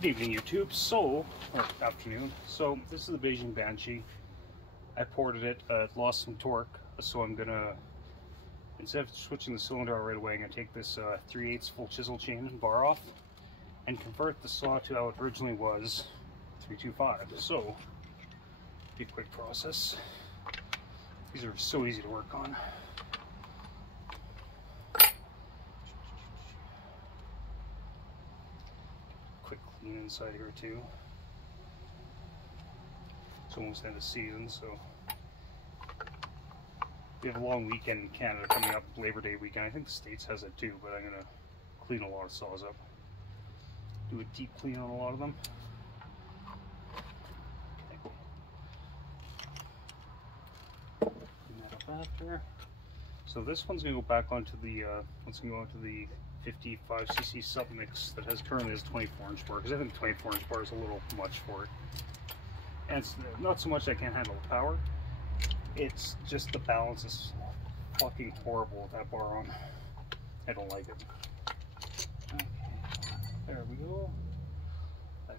Good evening, YouTube. Or afternoon. So this is the Beijing Banshee. I ported it, lost some torque, so I'm gonna, instead of switching the cylinder out right away, I'm gonna take this 3/8 full chisel chain bar off and convert the saw to how it originally was, 325. So, be a quick process. These are so easy to work on. Quick clean inside here too. It's almost end of season, so we have a long weekend in Canada coming up, Labor Day weekend. I think the States has it too, but I'm gonna clean a lot of saws up. Do a deep clean on a lot of them. Clean that up after. So this one's gonna go back onto the 55cc submix that has currently has 24-inch bar, because I think 24-inch bar is a little much for it. And it's not so much I can't handle the power, it's just the balance is fucking horrible with that bar on. I don't like it. Okay, there we go. Back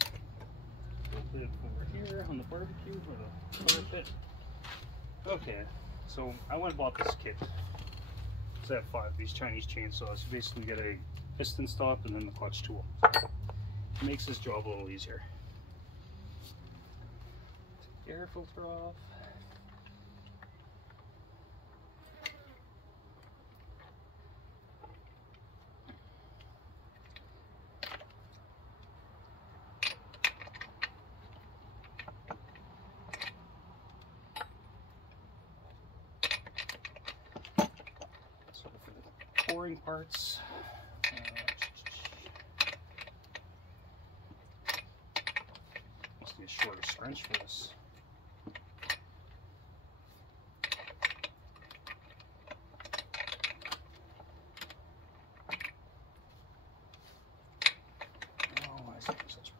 a little bit over here on the barbecue for the fire pit. Okay, so I went and bought this kit. It's at 5, these Chinese chainsaws. You basically get a piston stop and then the clutch tool. It makes this job a little easier. Take the air filter off. So for the pouring parts, must need a shorter wrench for this.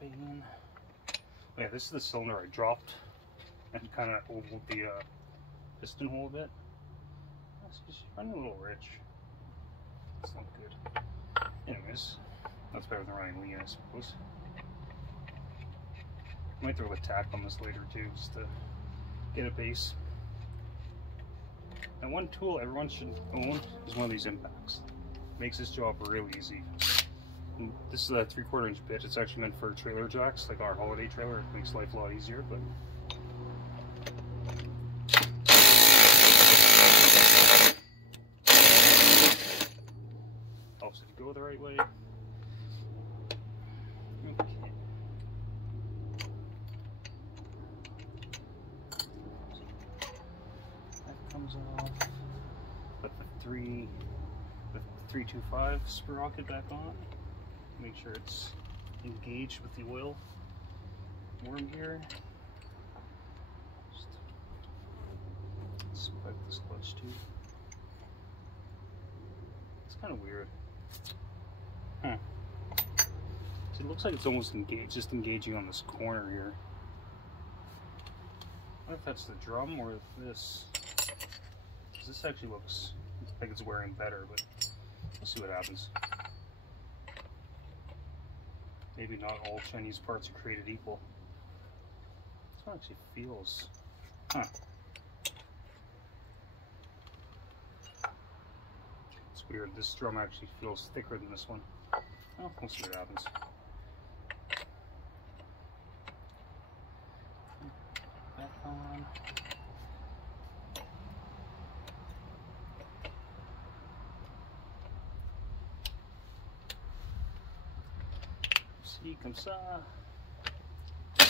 Pain. Oh yeah, this is the cylinder I dropped and kind of ovaled the piston hole a bit. It's just running a little rich. It's not good. Anyways, that's better than running lean, I suppose. I might throw a tack on this later too, just to get a base. And one tool everyone should own is one of these impacts. Makes this job really easy. This is a 3/4 inch bit. It's actually meant for trailer jacks, like our holiday trailer. It makes life a lot easier, but helps it to go the right way. Okay. That comes off. Put the 325 sprocket back on. Make sure it's engaged with the oil worm gear. Just spike this clutch too. It's kind of weird. Huh. See, it looks like it's almost engaged, just engaging on this corner here. I don't know if that's the drum or this. This actually looks like it's wearing better, but we'll see what happens. Maybe not all Chinese parts are created equal. This one actually feels, huh. It's weird, this drum actually feels thicker than this one. Well, we'll see what happens. Back on. Comme ça. It's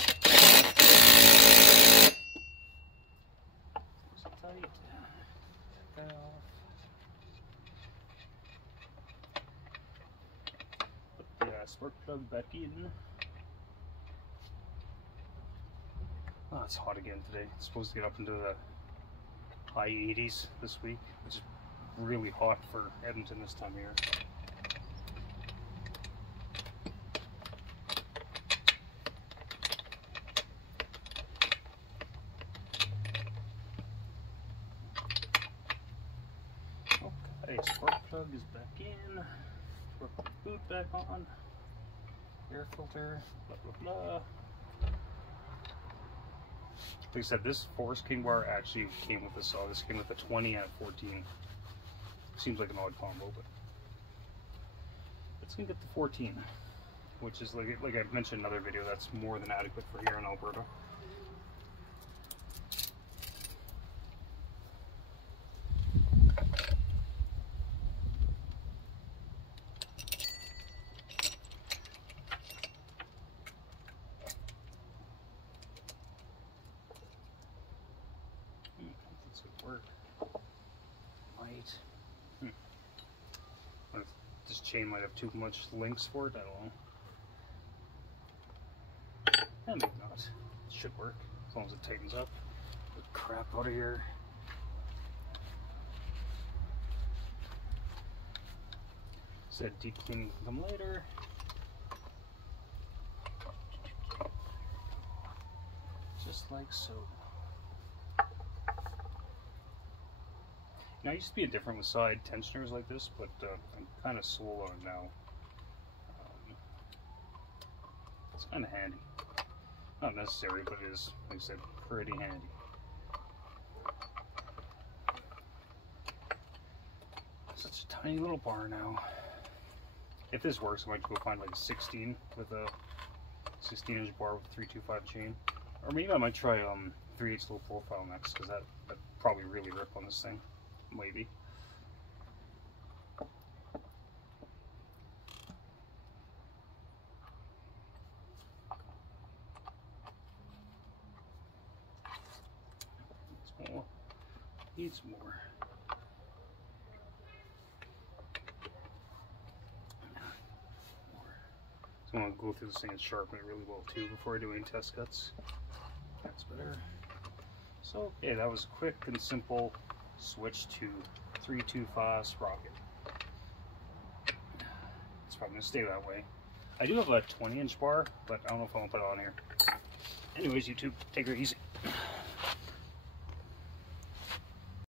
tight. That off. Put the spark plug back in. Oh, it's hot again today. It's supposed to get up into the high 80s this week, which is really hot for Edmonton this time of year. Spark plug is back in. Put the boot back on. air filter, blah blah blah. Like I said, this Forest King bar actually came with the saw. This came with a 20 and a 14. Seems like an odd combo, but let's get the 14, which is like I mentioned in another video, that's more than adequate for here in Alberta. This would work. Might. This chain might have too much links for it, I don't know. And maybe not. It should work, as long as it tightens up. Get the crap out of here. Said deep cleaning them later. Just like so. Now, I used to be indifferent with side tensioners like this, but I'm kind of sold on it now. It's kind of handy. Not necessary, but it is, like I said, pretty handy. Such a tiny little bar now. If this works, I might go find like a 16 with a 16-inch bar with a 325 chain. Or maybe I might try 3/8 low profile next, because that'd probably really rip on this thing. Maybe. Needs more. So I'm going to go through this thing and sharpen it really well too before I do any test cuts. That's better. So, okay, that was a quick and simple switch to 325 sprocket. It's probably going to stay that way. I do have a 20-inch bar, but I don't know if I want to put it on here. Anyways, YouTube, take it easy.